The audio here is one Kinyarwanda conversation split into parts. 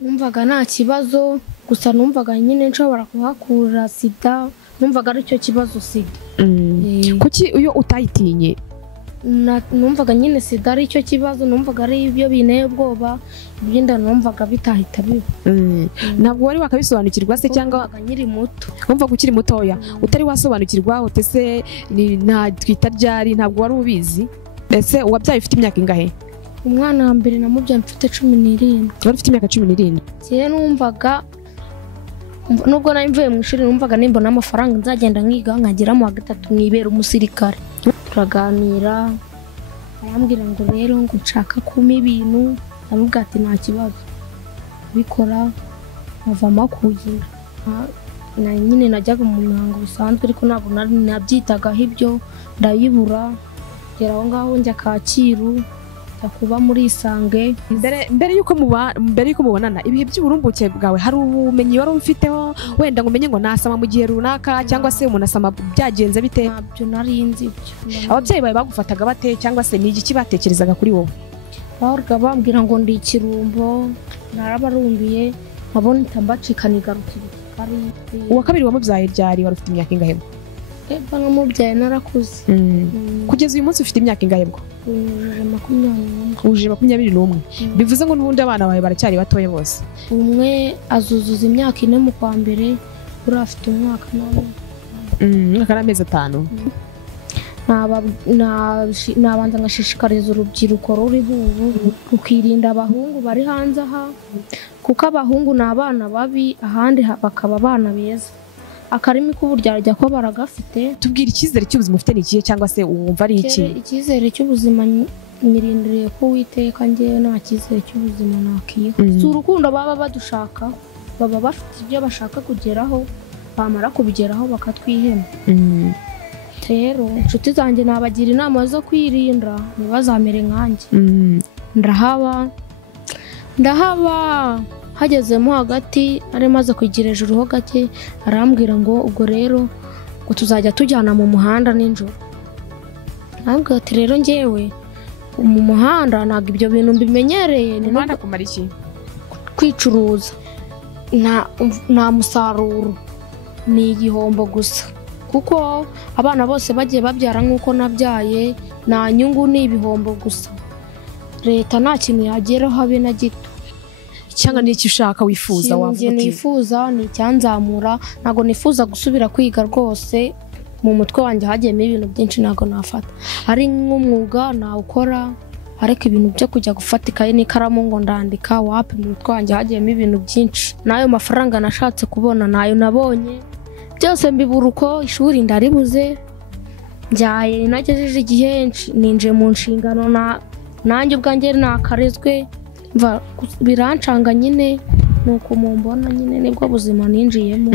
numvaga nta kibazo gusa numvaga nyine nshobora kuhakura sida numvaga ari cyo kibazo sida kuki iyo utayitinye numvaga nyine sida ari cyo kibazo numvaga ari ibyo binteye ubwoba ibindi numvaga bitahita biba ntabwo wari wakabisobanukirwa se cyangwa nyiri muto numvaga ukiri mutoya utari wasobanukirwa utese nta twita ryari ntabwo wari ubizi ese wabyaye ufite imyaka ingahe umwana wa mbere namubyaye mfite 17 wari ufite imyaka 17 cyane numvaga nubwo nari mvuye mu ishuri numvaga nimbona amafaranga nzagenda nkiga nkagera mu wa gatatu mwibera umusirikare turaganira ayambwira ngo rero ngo nshaka kuma ibintu amubwira ati nta kibazo bikora avamo kugira nyine najyaga mu mihango bisanzwe ariko ntabwo nabyitagaho ibyo ndayibura gera aho ngaho njya Kacyiru kuba muri Isange mbere yuko mubonana ibihe by'uburumbuke bwawe hari ubumenyi wari ufiteho wenda ngo umenye ngo nasama mu gihe runaka cyangwa se umuntu asama byagenze bite ntabyo nari nzi ababyeyi bawe bagufataga bate cyangwa se ni iki batekerezaga kuri wowe bahoraga bambwira ngo ndi ikirumbo narabarumbiye nkabona itambacika nigarukira uwa kabiri wamubyaye ryari wari ufite imyaka ingahe eba namubyaye narakuze kugeza uyu munsi ufite imyaka ingahe bwo uje 21 bivuze ngo n'ubundi abana bawe baracyari batoye bose umwe azuzuza imyaka 4 mu kwa mbere uri afite umwaka mwaka n'amezi 5 nabanza ngashishikariza urubyiruko ruri ubu rukirinda abahungu bari hanze aha kuko abahungu ni abana babi ahandi bakaba abana beza akarimi k'uburyarya ko baragafite tubwira icyizere cy'ubuzima ufite n'ikihe cyangwa se wumva ari iki icyizere cy'ubuzima nyirindiriye ko Uwiteka ngewe nta cyizere cy'ubuzima nakiha si urukundo baba badushaka baba bafite ibyo bashaka kugeraho bamara kubigeraho bakatwihema rero inshuti zanjye nabagira inama zo kwirinda ntibazamere nkanjye ndahaba hagezemo hagati ari maze kugira ejuru ho gake arambwira ngo ubwo rero ngo tuzajya tujyana mu muhanda ninjoro ntabwo ati rero ngewe mu muhanda ntabwo ibyo bintu mbimenyereye ni muhanda kumara iki kwicuruza nta musaruro ni igihombo gusa kuko abana bose bagiye babyara nk'uko nabyaye nta nyungu ni ibihombo gusa leta nta kintu yageraho habe na gito cyangwa n'iki ushaka wifuza wavuga nifuza ni icyanzamura ntago nifuza gusubira kwiga rwose mu mutwe wanjye hagiyemo ibintu byinshi ntago nafata ari nk'umwuga nawukora ariko ibintu byo kujya gufata ikaye n'ikaramu ngo ndandika wapi mu mutwe wanjye hagiyemo ibintu byinshi n'ayo mafaranga nashatse kubona nayo nabonye byose mbibura uko ishuri ndaribuze njyaye nagejeje igihe ninje mu nshingano nanjye ubwanjye nakarezwe birancanga nyine nuko mumbona nyine nibwo buzima ninjiyemo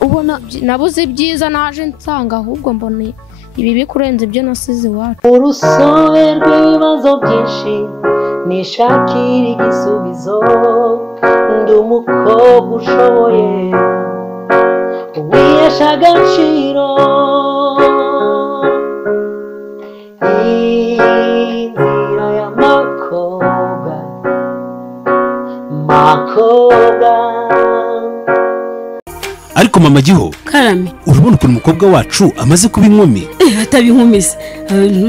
ubona nabuze ibyiza naje nsanga ahubwo mbona ibi bikurenze ibyo nasize iwacu urusobe rw'ibibazo byinshi nishakira igisubizo ndi umukobwa ushoboye wihesha agaciro inzira y'amakobwa ariko mama giho karame urabona ukuntu umukobwa wacu amaze kuba inkumi ataba inkumi se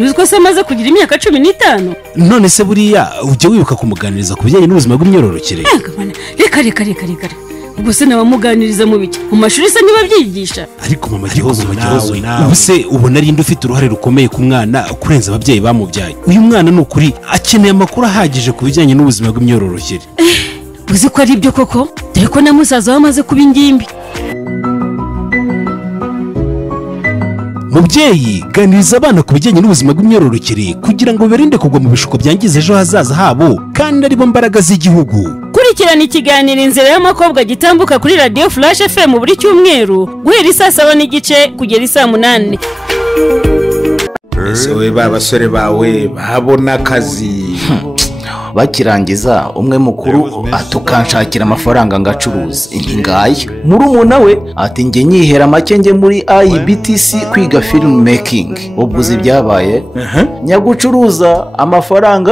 uziko se amaze kugira imyaka 15 none se buriya ujye wibuka kumuganiriza ku bijyanye n'ubuzima bw'imyororokere reka ubwo se nabamuganiriza mu biki mu mashuri se niba byigisha ariko mama gihozo ubu se ubona ari inde ufite uruhare rukomeye ku mwana kurenza ababyeyi bamubyaye uyu mwana ni ukuri akeneye amakuru ahagije ku bijyanye n'ubuzima bw'imyororokere uzi ko ari ibyo koko dore ko na musaza wamaze kuba ingimbi mubyeyi ganiriza abana ku bijyanye n'ubuzima bw'imyororokere kugira ngo berinde kugwa mu bishuko byangiza ejo hazaza habo kandi aribo mbaraga z'igihugu kurikirana ikiganiro inzira y'amakobwa gitambuka kuri Radio Flash FM buri cyumweru guhera isaa 7:30 kugera isaa 8. Ese we babasore bawe babona akazi bakirangiza umwe mukuru atukanshakira amafaranga ngacuruza ngaya murumuna we ati njye nyihera make njye muri IBTC kwiga film making ubwo uzi byabaye nyagucuruza amafaranga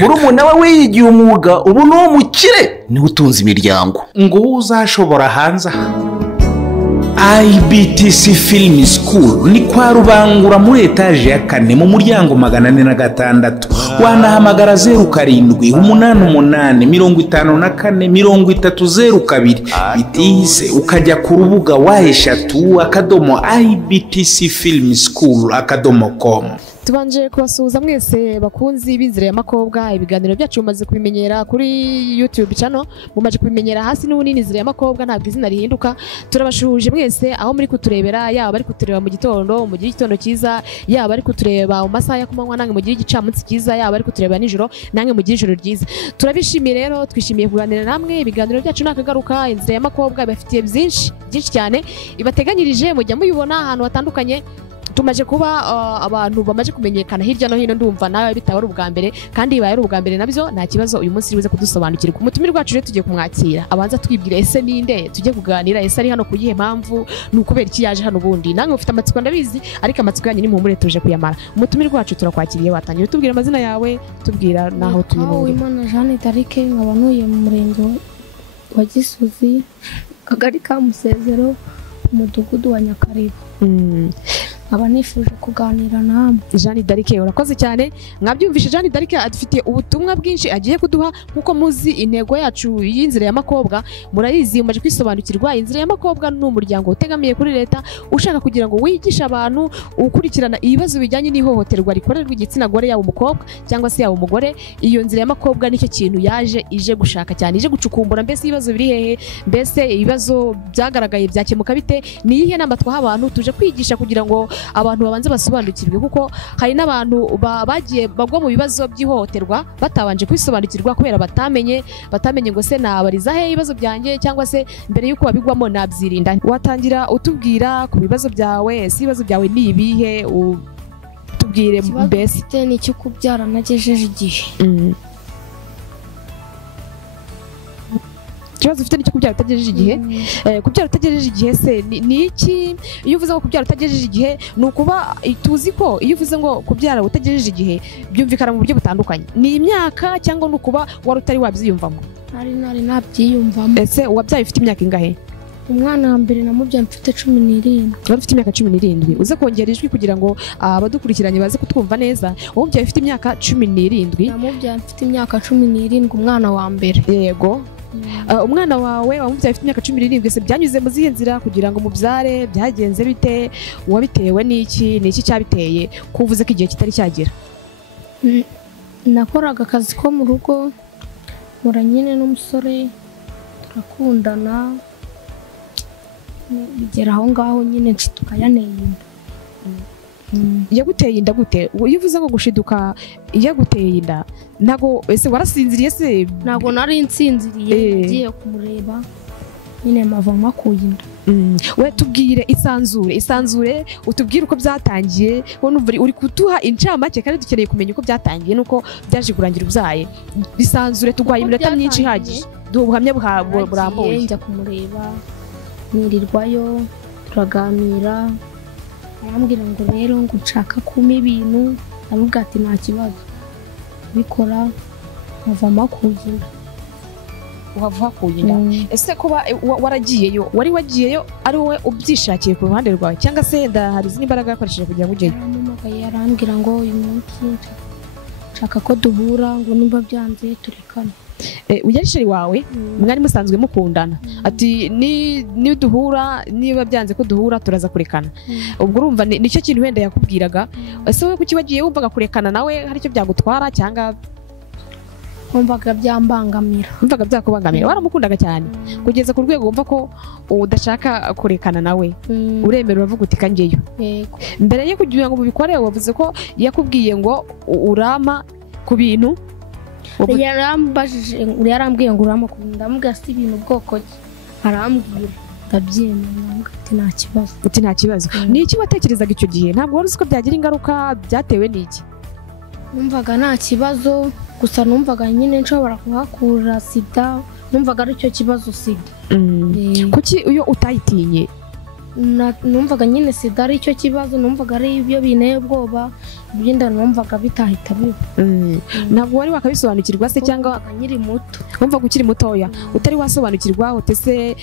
murumuna we wiyigiye umwuga ubu ni umukire niwe utunze imiryango ngo uzashobora hanze IBTC Film School ni kwa Rubangura muri etaje ya 4 mu muryango 406 wanahamagara 0788543002 bitise ukajya ku rubuga wa#IBTCFilmSchool.com. tubanje kubasuhuza mwese bakunzi b'inzira y'amakobwa ibiganiro byacu mumaze kubimenyera kuri YouTube channel mumaze kubimenyera hasi n'ubunini inzira y'amakobwa ntabwo izina rihinduka turabashuhuje mwese aho muri kuturebera yaba bari kutureba mu gitondo mu gihe igitondo cyiza yaba bari kutureba mu masaha ya kumanywa nange mu gihe igicamunsi cyiza yaba bari kutureba nijoro nange mu gihe ijoro ryiza turabishimiye rero twishimiye kuganira namwe ibiganiro byacu nakagaruka inzira y'amakobwa bafitiye byinshi cyane ibateganyirije mujya muyibona ahantu hatandukanye tumaje kuba abantu bamaje kumenyekana hirya no hino ndumva nawe bitawe ari ubwa mbere kandi bibaye ari ubwa mbere nabyo nta kibazo uyu munsi ribuze kudusobanukirwa umutumire rwacu rero tugiye kumwakira abanza twibwira ese ninde tujye kuganira ese ari hano kuyihe mpamvu nukubera iki yaje hano bundi nange ufite amatsiko ndabizi ariko amatsiko yanyu ni muhumure tuje kuyamara umutumire rwacu turakwakiriye watangiye tubwira amazina yawe tubwira naho tuyinuriye Imana Jeanne d'Arc nkaba ntuye mu murenge wa Gisozi kagari ka Musezero umudugudu wa Nyakariba aba nifuje kuganira namwe Jeanne d'Arc urakoze cyane mwabyumvishe Jeanne d'Arc adufitiye ubutumwa bwinshi agiye kuduha nkuko muzi intego yacu y'inzira y'amakobwa murayizi umaje kwisobanukirwa inzira y'amakobwa ni umuryango utegamiye kuri leta ushaka kugira ngo wigishe abantu ukurikirana ibibazo bijyanye n'ihohoterwa rikorerwa igitsina gore yaba umukobwa cyangwa se yaba umugore iyo nzira y'amakobwa nicyo kintu ije gushaka cyane ije gucukumbura mbese ibibazo biri hehe mbese ibibazo byagaragaye byakemuka bite ni iyihe nama twaha abantu tuje kwigisha kugira ngo abantu babanze basobanukirwe kuko hari n'abantu bagiye bagwa mu bibazo by'ihohoterwa batabanje kwisobanukirwa kubera batamenye ngo se nabariza he ibibazo byanjye cyangwa se mbere yuko babigwamo nabyirinda watangira utubwira ku bibazo byawe si ibibazo byawe ni ibihe tubwire mbese ni cyo kubyara nagejeje igihe ikibazo ufite nicyo kubyara utagejeje igihe kubyara utagejeje igihe se ni iki iyo uvuze ngo kubyara utagejeje igihe ni ukuba tuzi ko iyo uvuze ngo kubyara utagejeje igihe byumvikana mu buryo butandukanye ni imyaka cyangwa ni ukuba wari utari wabyiyumvamo nari nabyiyumvamo ese wabyaye ufite imyaka ingahe umwana wa mbere namubyaye mfite 17 wari ufite imyaka 17 uze kongera ijwi kugira ngo abadukurikiranye baze kutwumva neza wowe ubyaye ufite imyaka 17 namubyaye mfite imyaka 17 umwana wa mbere yego umwana wawe wamubyaye afite imyaka 17 se byanyuze mu zihe nzira kugira ngo mubyare byagenze bite wabitewe n'iki cyabiteye kuvuze ko igihe kitari cyagera nakoraga akazi ko mu rugo nkora nyine n'umusore turakundana bigera aho ngaho nyine tukayaneye yaguteye inda gute iyo uvuze ngo gushiduka yaguteye inda ntago ese warasinziriye se ntago nari nsinziriye ngiye kumureba nyine mavamo akuye inda we tubwire isanzure utubwire uko byatangiye uri kuduha incamake kandi dukeneye kumenya uko byatangiye nuko byaje kurangira ubyaye isanzure tugwaye iminota myinshi ihagije duha ubuhamya burambuye njya kumureba nirirwayo turaganira arambwira ngo rero ngo nshaka kuma ibintu avuga ati nta kibazo bikora nkavamo akugira wava kugira ese kuba waragiyeyo wari wagiyeyo ari wowe ubyishakiye ku ruhande rwawe cyangwa se hari izindi mbaraga yakoresheje kugira ngo ujyeyo arambwira ngo uyu munsi nshaka ko duhura ngo nimba byanze turekane ujya sheri wawe mwari musanzwe mukundana ati ni duhura niba byanze ko duhura turaza kurekana ubwo urumva nicyo kintu wenda yakubwiraga ese wowe kuki wagiye wumvaga kurekana nawe hari icyo byagutwara cyangwa wumvaga byambangamira wumvaga byakubangamira waramukundaga cyane kugeza ku rwego wumva ko udashaka kurekana nawe uremera uravuga uti kangeyo mbere yo kugira ngo mubikore wavuze ko yakubwiye ngo urama ku bintu yarambwiye ngo uramukunda ndamubwira si ibintu bwoko ki arambwira ndabyemera ati nta kibazo nta kibazo ni iki watekerezaga icyo gihe ntabwo wari uzi ko byagira ingaruka byatewe n'iki numvaga nta kibazo gusa numvaga nyine nshobora kuhakura sida, numvaga ari cyo kibazo sida. Kuki iyo utayitinye? Numvaga nyine sida ari cyo kibazo, numvaga ari ibyo binteye ubwoba, ibindi numvaga bitahita biba. Ntabwo wari wakabisobanukirwa se cyangwa nyiri muto? Wumvaga ukiri mutoya utari wasobanukirwa utese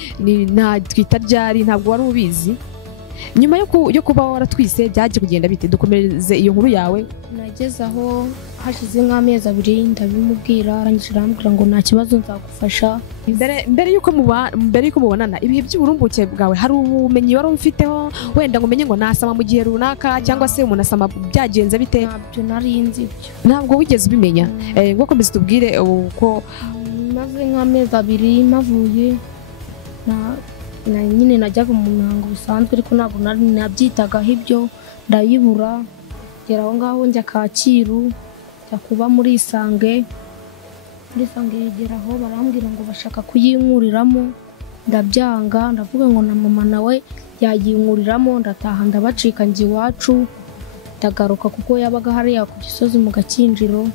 nta twita ryari, ntabwo wari ubizi. Nyuma yo kuba waratwise byaje kugenda bite? Dukomereze iyo nkuru yawe. Nageze aho hashize nk'amezi 2 ndabimubwira, arangije arambwira ngo nta kibazo nzagufasha. Mbere yuko mubonana ibihe by'uburumbuke bwawe hari ubumenyi wari ufiteho, wenda ngo umenye ngo nasama mu gihe runaka cyangwa se umuntu asama byagenze bite? Ntabyo nari nzi ibyo. Ntabwo wigeze ubimenya. Ngo komeza tubwire uko maze nk'amezi 2 mavuye na nyine najyaga mu muhango bisanzwe, ariko ntabwo nabyitagaho ibyo, ndayibura gera aho ngaho njya Kacyiru, njya kuba muri Isange yegeraho barambwira ngo bashaka kuyinkuriramo, ndabyanga, ndavuga ngo na mama nawe yayinkuriramo, ndataha ndabacika njye iwacu, ndagaruka kuko yabaga hariya ku Gisozi mu Gakinjiro,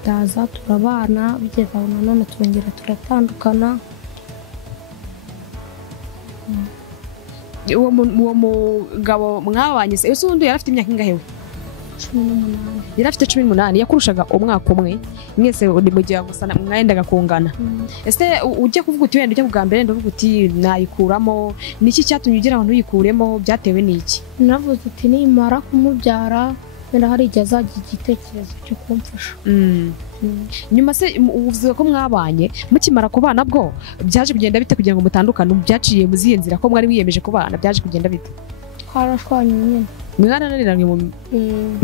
ndaza turabana, bigeze aho nanone turongera turatandukana. Uwo mugabo mwabanye se ese undi yarafite imyaka ingahe? 18. Yari afite 18, yakurushaga umwaka umwe, mwese uri mu gihe gusa mwayendaga kungana. Ese ujye kuvuga uti wenda ujya bwa mbere ndavuga uti nayikuramo, niki cyatumye ugira ngo ntuyikuremo, byatewe n'iki? Navuze uti nimara kumubyara wenda hari igihe azagira igitekerezo cyo kumfasha. Nyuma se uvuze ko mwabanye, mukimara kubana bwo byaje kugenda bite kugira ngo mutandukane? Byaciye mu zihe nzira ko mwari mwiyemeje kubana? Byaje kugenda bite? Twarashwanye nyine. Mwarananiranye mu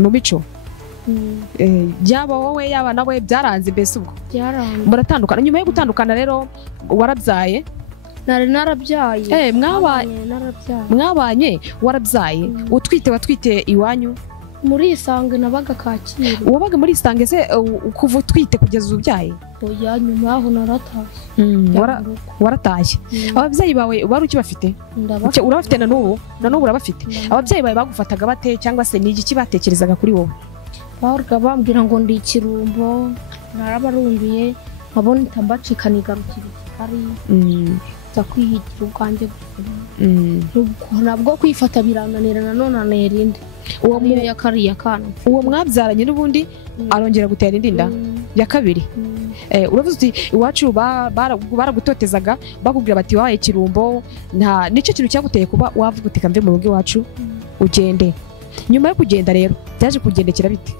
mico? Yaba wowe yaba nawe byaranze mbese ubwo? Byaranze. Muratandukana. Nyuma yo gutandukana rero warabyaye? Nari narabyaye. Mwabanye warabyaye. Watwite iwanyu? Muri Isange nabaga Kacyiru. Wabaga muri Isange se kuva utwite kugeza ubyaye? Oya, nyuma aho naratashye. Waratashye. Ababyeyi bawe bari ukibafite? Urabafite na n'ubu urabafite? Ababyeyi bawe bagufataga bate cyangwa se ni iki batekerezaga kuri wowe? Bahoraga bambwira ngo ndi ikirumbo, narabarumbiye, nkabona itambacika nigarukira Kigali, nza kwihigira ubwanjye gusa. Ntabwo kwifata birananira, nanone anera uwo niyo ya kariya kana. Uwo mwabyaranye n'ubundi arongera gutera indi nda ya kabiri. Uravuze uti iwacu baragutotezaga bakubwira bati wabaye ikirumbo, nta nicyo kintu cyaguteye kuba wavuga uti kamve mu rugo iwacu ugende. Nyuma yo kugenda rero byaje kugendekera bite?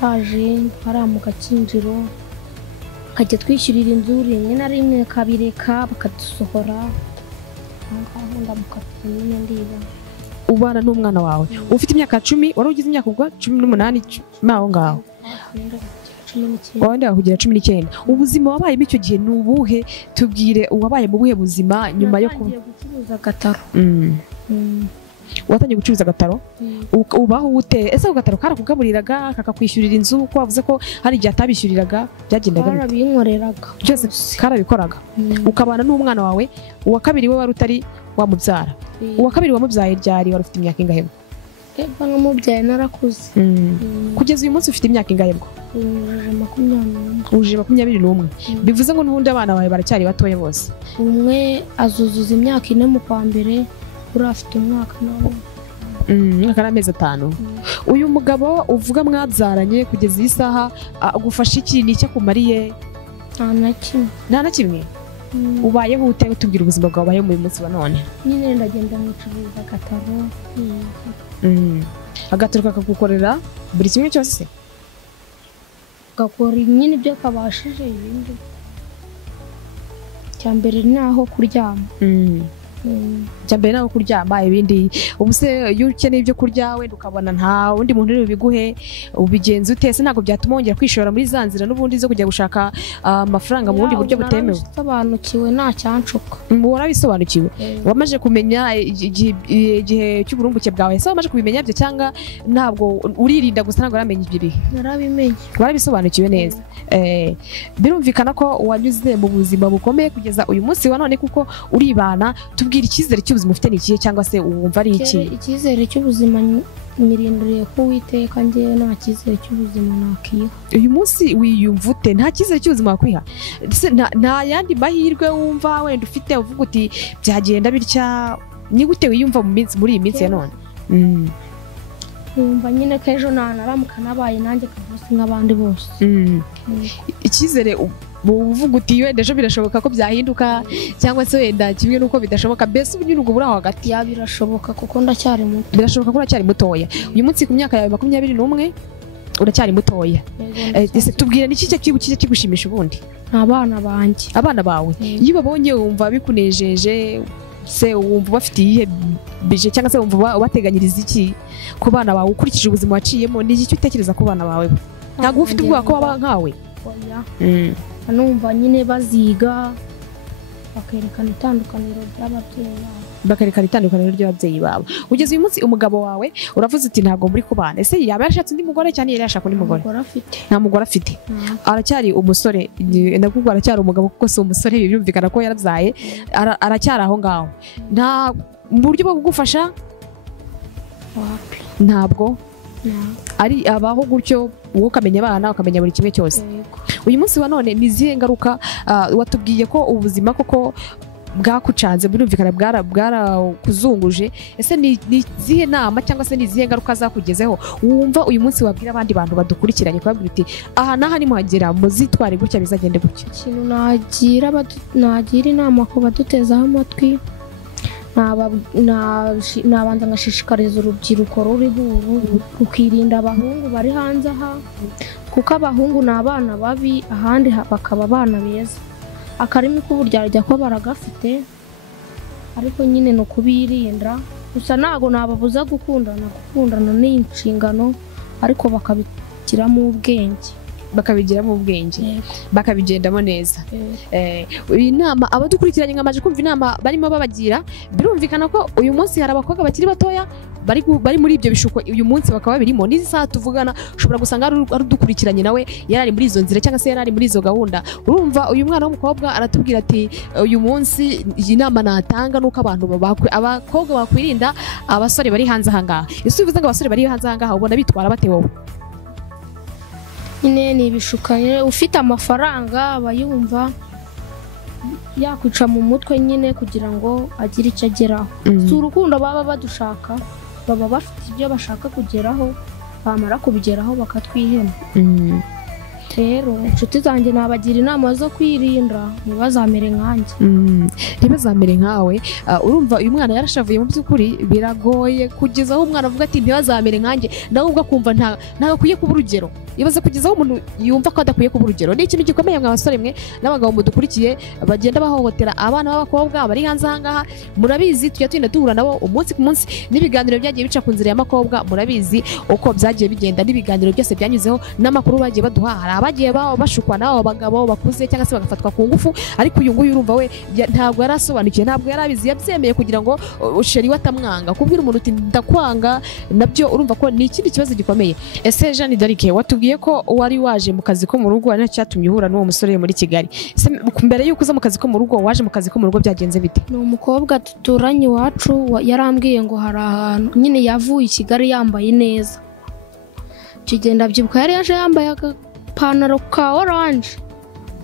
Haje hariya mu Gakinjiro, kajya twishyurira inzu rimwe na rimwe, kabireka bakadusohora, aho ndamukatira nyine ndiba. Ubana n'umwana wawe ufite imyaka 10, wari ugize imyaka ubwo 18 maho ngaho? Wenda kugira 19. Ubuzima wabaye icyo gihe nubuhe? Tubwire uwabaye mu buhe buzima nyuma yo gucuruza gataro. Watangiye gucuruza gataro? Ubaho ute? Ese gataro karakugaburiraga kakakwishyurira inzu ko wavuze ko hari igihe atabishyuriraga, byagendaga bite? Karabinkoreraga byose, karabikoraga. Ukabana n'umwana wawe, uwa kabiri we wari utari wamubyara. Uwa kabiri wamubyaye ryari? Wari ufite imyaka ingahe? Eba namubyaye narakuze. Kugeza uyu munsi ufite imyaka ingahe bwo? 21. Uje 21. Bivuze ngo n'ubundi abana bawe baracyari batoya bose? Umwe azuzuza imyaka 4 mu kwa mbere, uri afite umwaka none. Umwaka n'amezi 5. Uyu mugabo uvuga mwabyaranye kugeza iyi saha agufasha iki? Ni icyo kumariye? Nta na kimwe. Ubayeho ute? Utubwira ubuzima bwawe ubayeho mu munsi wa none. Nyine ndagenda mucuruza gataro. Agataro kakagukorera buri kimwe cyose? Gakora nyine ibyo kabashije, ibindi cyambere naho kuryama. Cyambere naho kuryama, ibindi ubuse iyo ukeneye ibyo kurya wenda ukabona nta wundi muntu uri biguhe, ubigenza utese ntabwo byatuma wongera kwishora muri za nzira n'ubundi zo kujya gushaka amafaranga mu bundi buryo butemewe? Sobanukiwe nta cyanshuka. Warabisobanukiwe? Wamaje kumenya igihe cy'uburumbuke bwawe? Ese wamaje kubimenya byo cyangwa ntabwo uririnda gusa ntabwo uramenye ibiri? Narabimenye. Warabisobanukiwe neza. Birumvikana ko wanyuze mu buzima bukomeye kugeza uyu munsi wa none kuko uribana. tubwira icyizere cy'ubuzima ufite ni ikihe cyangwa se wumva ari iki? Icyizere cy'ubuzima mirindiriye ko Uwiteka njye nta cyizere cy'ubuzima nakiha. Uyu munsi wiyumva ute? Nta cyizere cy'ubuzima wakwiha? Nta yandi mahirwe wumva wenda ufite uvuga uti byagenda bitya? Ni gute wiyumva muri iyi minsi ya none? Numva nyine ko ejo naramuka nabaye nanjye kavuse nk'abandi bose. Icyizere uvuga uti wenda ejo birashoboka ko byahinduka cyangwa se wenda kimwe nuko bidashoboka, mbese ubu nyine ubwo buri aho hagati? Ya birashoboka kuko ndacyari muto. Birashoboka ko uracyari mutoya. Uyu munsi ku myaka yawe 21 uracyari mutoya. Ese tubwira ni iki cyo kigushimisha ubundi? Abana banjye. Abana bawe iyo babonye wumva bikunejeje, se wumva bafitiye iyihe bije cyangwa se wumva ubateganyiriza iki ku bana bawe ukurikije ubuzima waciyemo? Ni iki utekereza ku bana bawe? Ntabwo ufite ubwoba ko baba nkawe? Numva nyine baziga bakerekana itandukaniro ry'ababyeyi babo. Bakerekana itandukaniro ry'ababyeyi babo. Ugeze uyu munsi umugabo wawe uravuze uti ntabwo muri kubana. Ese yaba yarashatse undi mugore cyane yari yashaka undi mugore? Nta mugore afite. Aracyari umusore, ndakubwo aracyari umugabo kuko si umusore, birumvikana ko yarabyaye. Aracyari aho ngaho. Nta buryo bwo kugufasha? Ntabwo ari abaho gutyo wowe ukamenya abana ukamenya buri kimwe cyose. Uyu munsi wa none ni izihe ngaruka watubwiye ko ubuzima koko bwakucanze, birumvikana bwarakuzunguje? Ese ni izihe nama cyangwa se ni izihe ngaruka zakugezeho wumva uyu munsi wabwira abandi bantu badukurikiranye kubabwira uti aha naha nimuhagera muzitware gutya bizagende gutya? Ikintu nagira inama ku badutezaho amatwi, nabanza ngashishikariza urubyiruko ruriho ubu rukirinda abahungu bari hanze aha, kuko abahungu ni abana babi, ahandi bakaba abana beza. Akarimi k'uburyarya ko baragafite, ariko nyine ni ukubirinda. Gusa ntabwo nababuza gukundana ni inshingano, ariko bakabigiramo ubwenge. Bakabigendamo neza. Iyi nama abadukurikiranye nkamaje kumva inama barimo babagira, birumvikana ko uyu munsi hari abakobwa bakiri batoya bari muri ibyo bishuko uyu munsi bakaba birimo. N'izi saha tuvugana ushobora gusanga ari udukurikiranye nawe yarari muri izo nzira cyangwa se yarari muri izo gahunda. Urumva uyu mwana w'umukobwa aratubwira ati uyu munsi iyi nama natanga nuko abakobwa bakwirinda abasore bari hanze aha ngaha. Ese ubivuze ngo abasore bari hanze aha ngaha ubona bitwara bate wowe? Nyine ni ibishukanye, ufite amafaranga aba yumva yakwica mu mutwe nyine kugira ngo agire icyo ageraho. Si urukundo baba badushaka, baba bafite ibyo bashaka kugeraho, bamara kubigeraho bakatwihema. Rero inshuti zanjye nabagira inama zo kwirinda ntibazamere nkanjye. Ntibazamere nkawe. Urumva uyu mwana yarashavuye mu by'ukuri, biragoye kugeza aho umwana avuga ati ntibazamere nkanjye, nawe ubwo akumva ntagakwiye kuba urugero. Ibaze kugeza aho umuntu yumva ko adakwiye kuba urugero. Ni ikintu gikomeye mwa basore mwe n'abagabo mudukurikiye bagenda bahohotera abana b'abakobwa bari hanze aha ngaha. Murabizi tujya tugenda duhura nabo umunsi ku munsi, n'ibiganiro byagiye bica ku nzira y'amakobwa. Murabizi uko byagiye bigenda, n'ibiganiro byose byanyuzeho, n'amakuru bagiye baduha. Hari abagiye bashukwa n'abo bagabo bakuze cyangwa se bagafatwa ku ngufu, ariko uyu nguyu urumva we ntabwo yarasobanukiye, ntabwo yarabizi, yabyemeye kugira ngo sheri we atamwanga. Kubwira umuntu uti ndakwanga nabyo urumva ko ni ikindi kibazo gikomeye. Ese Jeanne d'Arc watubwiye ko wari waje mu kazi ko mu rugo, ari nacyo cyatumye uhura n'uwo musore muri Kigali. Ese mbere y'uko uza mu kazi ko mu rugo, waje mu kazi ko mu rugo byagenze bite? Ni umukobwa duturanye iwacu yarambwiye ngo hari ahantu nyine yavuye i Kigali yambaye neza. Kigenda byibuka yari yaje yambaye agapantaro ka oranje,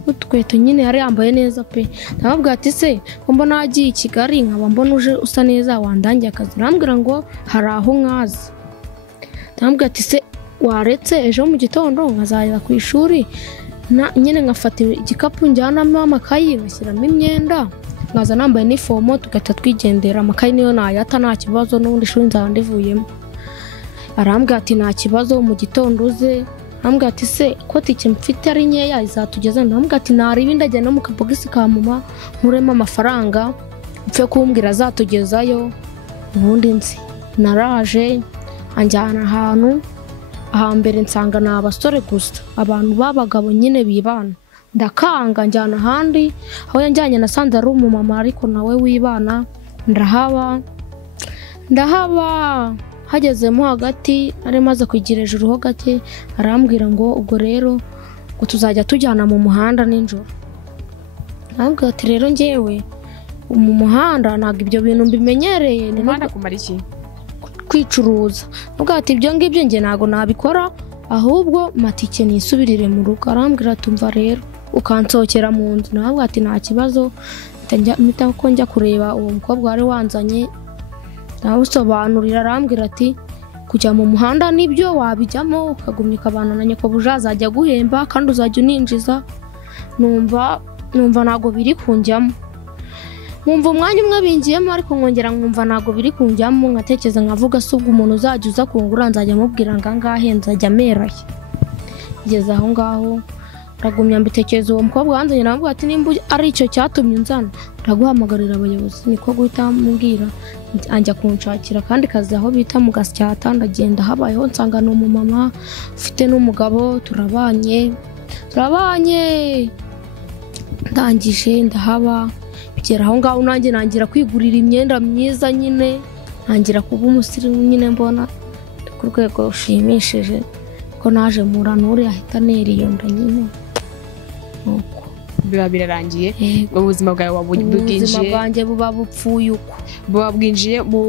utweto nyine yari yambaye neza pe. Ndamubwira ati se ko mbona wagiye i Kigali nkaba mbona uje usa neza wandangiye akazi. Arambwira ngo hari aho nkaza. Ndamubwira ati se waretse ejo mu gitondo nkazaza ku ishuri nyine nkafata igikapu njyanamo amakayi ngashyiramo imyenda nkaza nambaye n'ifomo tugahita twigendera. Amakayi niyo nayata nta kibazo, n'ubundi ishuri nzaba ndivuyemo. Arambwira ati nta kibazo mu gitondo uze. Arambwira ati se ko tike mfite ari nkeya izatugeza? Ndamubwira ati naribi ndajya no mu kabogisi ka mama nkuremo amafaranga mpfe kumbwira azatugezayo. Ubundi nzi naraje anjyana ahantu ahambere nsanga ni abasore gusa, abantu b'abagabo nyine bibana. Ndakanga njyana ahandi, aho yanjyanye nasanze ari umumama ariko nawe wibana. Ndahaba hagezemo hagati ari maze kwigira hejuru ho gake. Arambwira ngo ubwo rero ngo tuzajya tujyana mu muhanda nijoro. Arambwira ati rero njyewe mu muhanda ntabwo ibyo bintu mbimenyereye ni umuhanda kumara iki kwicuruza nubwo ati ibyo ngibyo njye ntabwo nabikora ahubwo matike nisubirire mu rugo arambwira tumva rero ukansohokera mu nzu nawe ati nta kibazo mpita ko njya kureba uwo mukobwa wari wanzanye nawusobanurira arambwira ati kujya mu muhanda nibyo wabijyamo ukagumya ukabana na nyokobuja azajya guhemba kandi uzajya uninjiza numva ntabwo biri kunjyamo nkumva umwanya umwe bingiyemo ariko nkongera nkumva ntabwo biri kunjyamo nkatekereza nkavuga se ubwo umuntu uzajya uza kungura nzajya mubwira ngo angahe nzajya ameraye ngeze aho ngaho ndagumya mbitekereza uwo mukobwa wanzanye naramubwira ati nimba ari icyo cyatumye unzana ndaguhamagarira abayobozi niko guhita mubwira anjya kunshakira kandi kazi aho bita mu Gasyata ndagenda habayeho nsanga ni umumama ufite n'umugabo turabanye ndangije ndahaba bigera aho ngaho nanjye nangira kwigurira imyenda myiza nyine ntangira kuba umusirimu nyine mbona ku rwego rushimishije ko naje muranure ahita nera iyo nda nyine nuko biba birarangiye ubuzima bwawe wabwinjiye ubuzima bwanjye buba bupfuye uko buba bwinjiye mu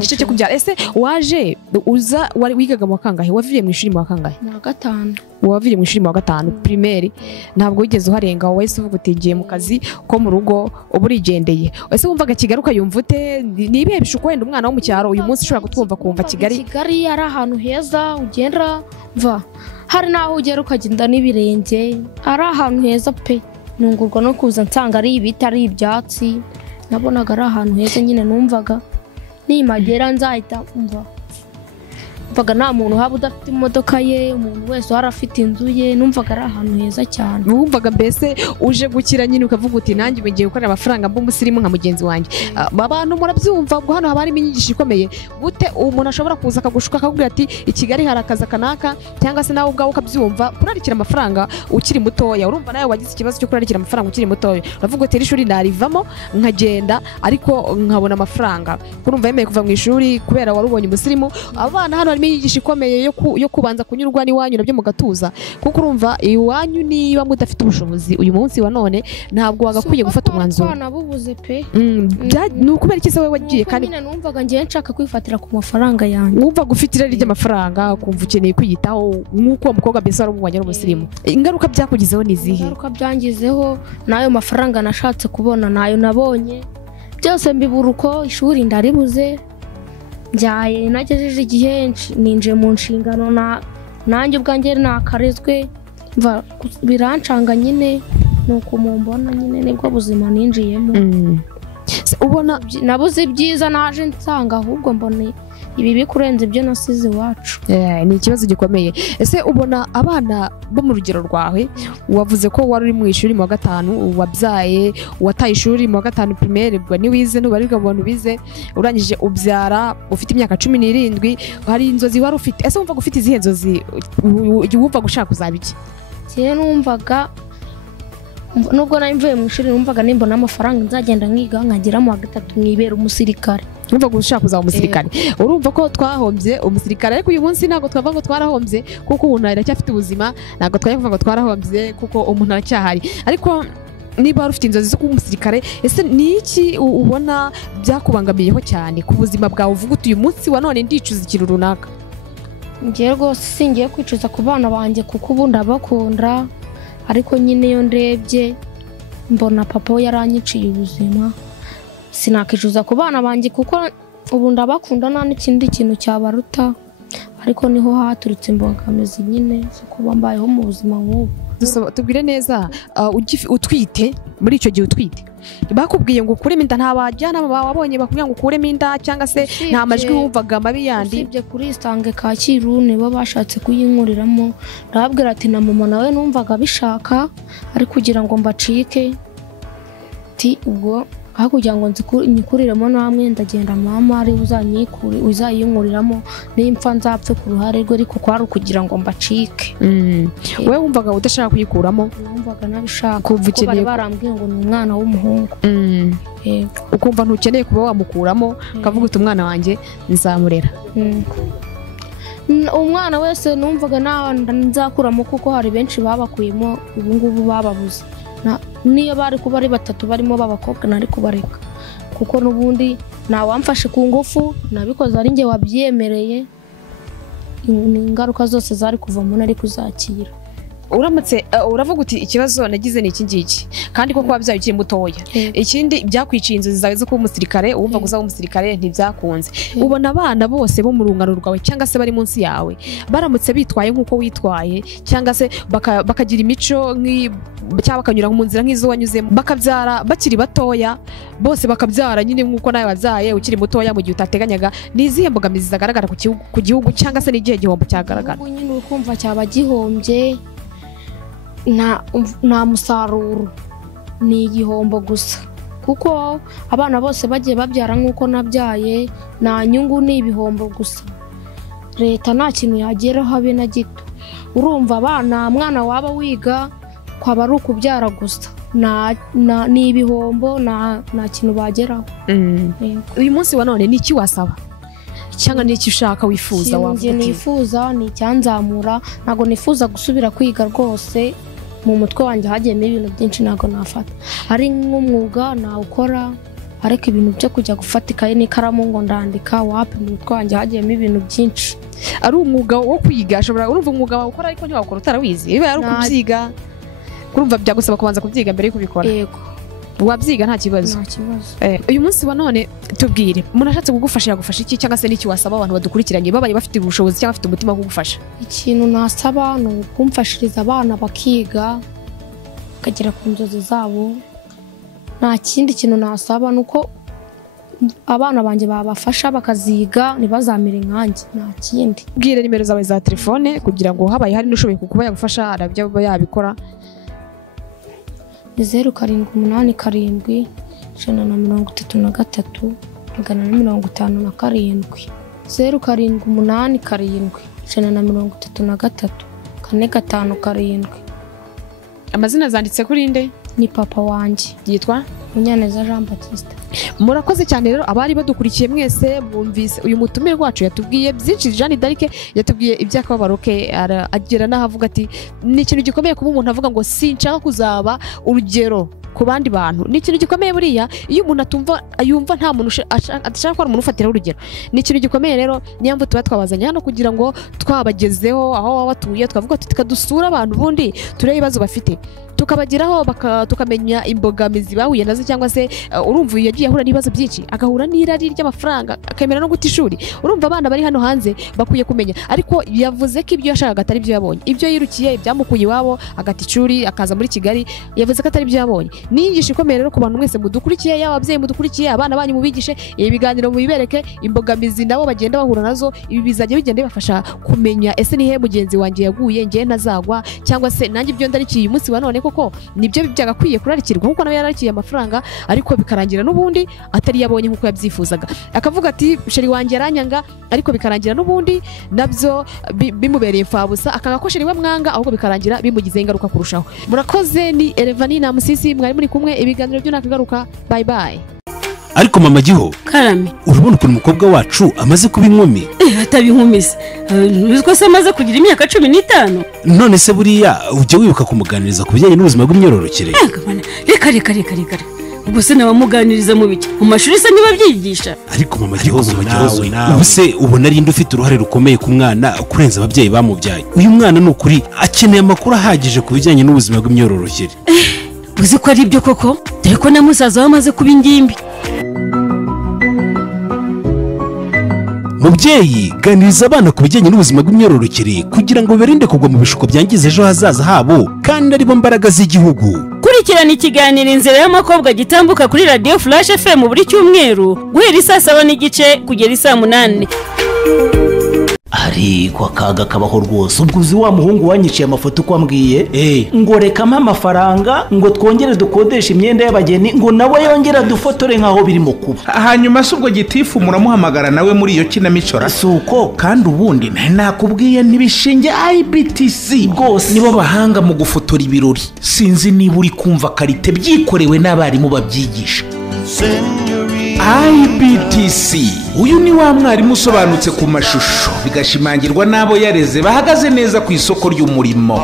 gice cyo kubyara ese waje uza wigaga mu kangahe waviye mu ishuri mu kangahe mu wa gatanu waviye mu ishuri mu wa gatanu primaire ntabwo wigeze uharenga wese uvuga uti ngiye mu kazi ko mu rugo uba urigendeye ese wumvaga Kigali ukayumva ute ni ibihe bishuko wenda umwana wo mu cyaro uyu munsi ushobora kutwumva kumva Kigali ari ahantu heza ugenda hari n'aho ugera ukagenda n'ibirenge ari ahantu heza pe nungurwa no kuza nsanga ari ibiti ari ibyatsi nabonaga ari ahantu heza nyine numvaga nimagera nzahita numvaga nta muntu haba udafite imodoka ye umuntu wese wari afite inzu ye numvaga ari ahantu heza cyane wumvaga mbese uje gukira nyine ukavuga uti nanjye ugiye gukorera amafaranga mba umusirimu nka mugenzi wanjye abantu murabyumva ubwo hano haba harimo inyigisho ikomeye gute umuntu ashobora kuza akagushuka akakubwira ati i Kigali hari akazi kanaka cyangwa se nawe ubwawe ukabyumva kurarikira amafaranga ukiri mutoya urumva nawe wagize ikibazo cyo kurarikira amafaranga ukiri mutoya uravuga uti ishuri narivamo nkagenda ariko nkabona amafaranga urumva yemeye kuva mu ishuri kubera wari ubonye umusirimu abana hano harimo inyigisho ikomeye yo kubanza kunyurwa n'iwanyu nabyo mugatuza kuko urumva iwanyu niba mudafite ubushobozi uyu munsi wa none ntabwo wagakwiye gufata umwanzuro nabubuze pe ni ukubera iki se wowe wagiye kandi nyine numvaga ngiye nshaka kwifatira ku mafaranga yanjye wumvaga ufite irari ry'amafaranga kumva ukeneye kwiyitaho nk'uko uwo mukobwa mbese wari umubonye ari umusirimu ingaruka byakugizeho ni izihe ingaruka byangizeho n'ayo mafaranga nashatse kubona nayo nabonye byose mbibura uko ishuri ndaribuze njyaye nagejeje igihe ninjiye mu nshingano nanjye ubwanjye nakarezwe birancanga nyine nuko mumbona nyine nibwo buzima ninjiyemo ubona nabuze ibyiza naje nsanga ahubwo mbone ibi bikurenze ibyo nasize iwacu ni ikibazo gikomeye ese ubona abana bo mu rugero rwawe wavuze ko wari uri mu ishuri mu wa gatanu wabyaye wataye ishuri mu wa gatanu primaire ubwo niwize ntubarirwa mu bantu bize urangije ubyara ufite imyaka 17 hari inzozi wari ufite ese wumvaga ufite izihe nzozi wumva gushaka uzaba iki cyane numvaga nubwo nari mvuye mu ishuri numvaga nimbona amafaranga nzagenda nkiga nkagira mu wa gatatu mwibera umusirikare numva gushaka kuzaba umusirikare urumva ko twahombye umusirikare ariko uyu munsi ntabwo twavuga ngo twarahombye kuko umuntu aracyafite ubuzima ntabwo twavuga ngo twarahombye kuko umuntu aracyahari ariko niba wari ufite inzozi zo kuba umusirikare ese ni iki ubona byakubangamiyeho cyane ku buzima bwawe uvuga uti uyu munsi wa none ndicuza ikintu runaka ngiye rwose singiye kwicuza ku bana banjye kuko ubu ndabakunda ariko nyine iyo ndebye mbona papa we yaranyiciye ubuzima sinakicuza ku bana banjye kuko ubu ndabakunda nta n'ikindi kintu cyabaruta ariko niho haturutse imbogamizi nyine zo kuba mbayeho mu buzima nk'ubu tubwire neza utwite muri icyo gihe utwite bakubwiye ngo ukuremo inda nta bajyanama wabonye bakubwira ngo ukuremo inda cyangwa se nta majwi wumvaga mabi yandi usibye kuri Isange Kacyiru nibo bashatse kuyinkuriramo ndababwira ati na mama nawe numvaga bishaka ari kugira ngo mbacike ti ubwo aho kugira ngo nyikuriremo namwe ndagenda mama ari uzayinkuriramo n'impfa nzapfe ku ruhare rwe ariko kwari ukugira ngo mbacike wowe wumvaga udashaka kuyikuramo numvaga nabishaka kumva kuko bari barambwiye ngo ni umwana w'umuhungu ukumva ntukeneye kuba wamukuramo ukavuga uti umwana wanjye nzamurera umwana wese numvaga nzakuramo kuko hari benshi babakuyemo ubu ngubu bababuze niyo bari kuba ari batatu barimo b'abakobwa nari kubareka kuko n'ubundi ntawamfashe ku ngufu nabikoze ari njye wabyemereye ingaruka zose zari kuvamo nari kuzakira. uramutse uravuga uti ikibazo nagize ni iki ngiki kandi koko wabyaye ukiri mutoya ikindi byakwiciye inzozi zawe zo kuba umusirikare wumva kuzaba umusirikare ntibyakunze ubona abana bose bo mu rungano rwawe cyangwa se bari munsi yawe baramutse bitwaye nk'uko witwaye cyangwa se bakagira imico cyangwa bakanyura mu nzira nk'izo wanyuzemo bakabyara bakiri batoya bose bakabyara nyine nk'uko nawe wabyaye ukiri mutoya mu gihe utateganyaga ni izihe mbogamizi zagaragara ku gihugu cyangwa se n'igihe gihombo cyagaragara? Nyine ukumva cyaba gihombye nta musaruro ni igihombo gusa kuko abana bose bagiye babyara nk'uko nabyaye nta nyungu ni ibihombo gusa leta nta kintu yageraho habe na gito urumva abana mwana waba wiga kwaba ari ukubyara gusa ni ibihombo nta kintu bageraho. Uyu munsi wa none ni iki wasaba cyangwa ni iki ushaka wifuza wavuga? Nifuza ni icyanzamura ntabwo nifuza gusubira kwiga rwose mu mutwe wanjye hagiyemo ibintu byinshi ntabwo nafata ari nk'umwuga nawukora ariko ibintu byo kujya gufata ikaye n'ikaramu ngo ndandika wapi mu mutwe wanjye hagiyemo ibintu byinshi. Ari umwuga wo kwiga ashobora urumva umwuga wawukora ariko ntiwawukora utarawizi biba ari ukubyiga urumva byagusaba kubanza kubyiga mbere yo kubikora. Yego wabyiga nta kibazo. Uyu munsi wa none tubwire umuntu ashatse kugufasha yagufasha iki cyangwa se n'iki wasaba abantu badukurikiranye babaye bafite ubushobozi cyangwa bafite umutima wo kugufasha? Ikintu nasaba ni ukumfashiriza abana bakiga bakagera ku nzozi zabo nta kindi kintu nasaba ni uko abana banjye babafasha bakaziga ntibazamire nkanjye nta kindi. Bwire nimero zawe za telefone kugira ngo habaye hari n'ushoboye kukuba yagufasha arabyo yabikora. 0787 133 157 0787 133 457. Amazina zanditse kuri nde? Ni papa wanjye yitwa Munyaneza Jean Baptiste. Murakoze cyane rero abari badukurikiye mwese bumvise uyu mutumire wacu yatubwiye byinshi. Jeanne d'Arc yatubwiye iby'akababaro ke agera n'ahavuga ati ni ikintu gikomeye kuba umuntu avuga ngo sinshaka kuzaba urugero ku bandi bantu. Ni ikintu gikomeye buriya iyo umuntu yumva nta muntu adashaka ko umuntu ufatira urugero. Ni ikintu gikomeye rero niyo mpamvu tuba twabazanye hano kugira ngo twabagezeho aho baba batuye twavuga tukadusura abantu bundi turebe ibibazo bafite tukabageraho tukamenya imbogamizi bahuye nazo cyangwa se urumva yagiye ahura n'ibibazo byinshi agahura n'irari ry'amafaranga akemera no guta ishuri. Urumva abana bari hano hanze bakwiye kumenya ariko yavuze ko ibyo yashakaga atari byo yabonye ibyo yirukiye ibyamukuye iwabo agata ishuri akaza muri Kigali yavuze ko atari byo yabonye. N'inyigisho ikomeye rero ku bantu mwese mudukurikiye yaba ababyeyi mudukurikiye abana banyu mubigishe ibi biganiro mubibereke imbogamizi nabo bagenda bahura nazo ibi bizajya bigenda bifasha kumenya ese ni he mugenzi wanjye yaguye ngiye ntazagwa cyangwa se nanjye ibyo ndarikiye uyu munsi wa none koko nibyo byagakwiye kurarikirwa kuko nawe yararikiye amafaranga ariko bikarangira n'ubundi atari yabonye nkuko yabyifuzaga akavuga ati sheri wanjye yaranyanga ariko bikarangira n'ubundi nabyo bimubereye mfabusa akanga ko sheri we mwanga ahubwo bikarangira bimugize ingaruka kurushaho. Murakoze ni Elevani na Musisi mwari muri kumwe ibiganiro byo nakagaruka bye bye. Ariko mama Giho Karame urabona ukuntu umukobwa wacu amaze kuba inkumi ataba inkumi se uziko se amaze kugira imyaka 15 none se buriya ujye wibuka kumuganiriza ku bijyanye n'ubuzima bw'imyororokere. reka ubwo se nabamuganiriza mu biki mu mashuri se niba byigisha? Ariko mama Gihozo ubu se ubona ari inde ufite uruhare rukomeye ku mwana kurenza ababyeyi bamubyaye? Uyu mwana ni ukuri akeneye amakuru ahagije ku bijyanye n'ubuzima bw'imyororokere. uzi ko ari ibyo koko dore ko na musaza wamaze kuba ingimbi. Mubyeyi ganiriza abana ku bijyanye n'ubuzima bw'imyororokere kugira ngo birinde kugwa mu bishuko byangiza ejo hazaza habo kandi aribo mbaraga z'igihugu. Kurikirana ikiganiro inzira y'amakobwa gitambuka kuri Radio Flash FM buri cyumweru guhera 7:30 kugera 8:00. ariko akaga kabaho rwose. ubwo uzi wa muhungu wanyiciye amafoto uko ambwiye ngo rekamo amafaranga ngo twongere dukodeshe imyenda y'abageni ngo nawe yongera dufotore nkaho birimo kuba. hanyuma se ubwo gitifu muramuhamagara nawe muri iyo kinamicora suko kandi ubundi nakubwiye ntibishinge IBTC rwose nibo bahanga mu gufotora ibirori. sinzi niba uri kumva karite byikorewe n'abarimu babyigisha. IBTC uyu ni wa mwarimu usobanutse ku mashusho bigashimangirwa n'abo yareze bahagaze neza ku isoko ry'umurimo.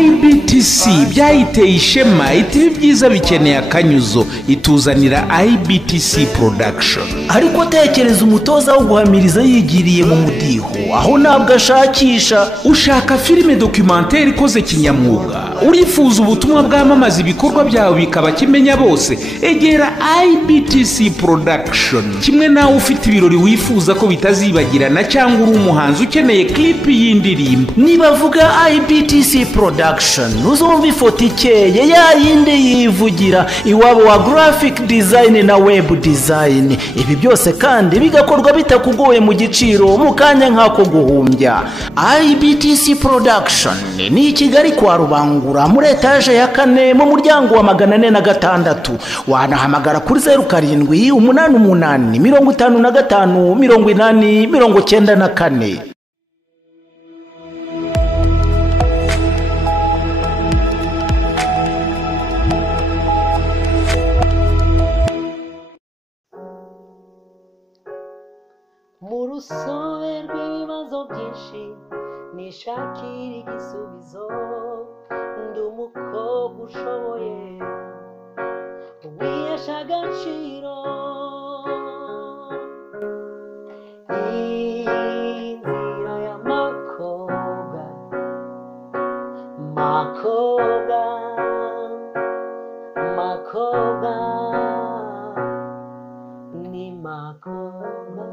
IBTC byayiteye ishema iti ibi byiza bikeneye akanyuzo ituzanira IBTC production. ariko tekereza umutoza wo guhamiriza yigiriye mu mudiho aho ntabwo ashakisha. Ushaka filime documentaire ikoze kinyamwuga, urifuza ubutumwa bwamamaza ibikorwa byawe bikaba kimenya bose, egera IBTC production. Kimwe nawe ufite ibirori wifuza ko bitazibagirana cyangwa uri umuhanzi ukeneye clip y'indirimbo, nibavuga IBTC production uzumva ifoto ikeye ya yindi yivugira iwabo wa graphic design na web design. Ibi byose kandi bigakorwa bitakugoye mu giciro mu kanya nk'ako guhumbya. IBTC production ni Kigali kwa Rubangura muri etaje ya 4 mu muryango wa 406. Wanahamagara kuri 0788558094. mu rusobe rw'ibibazo byinshi nishakira igisubizo ndi umukobwa ushoboye wihesha agaciro inzira y'amakobwa makobwa makobwa ni makobwa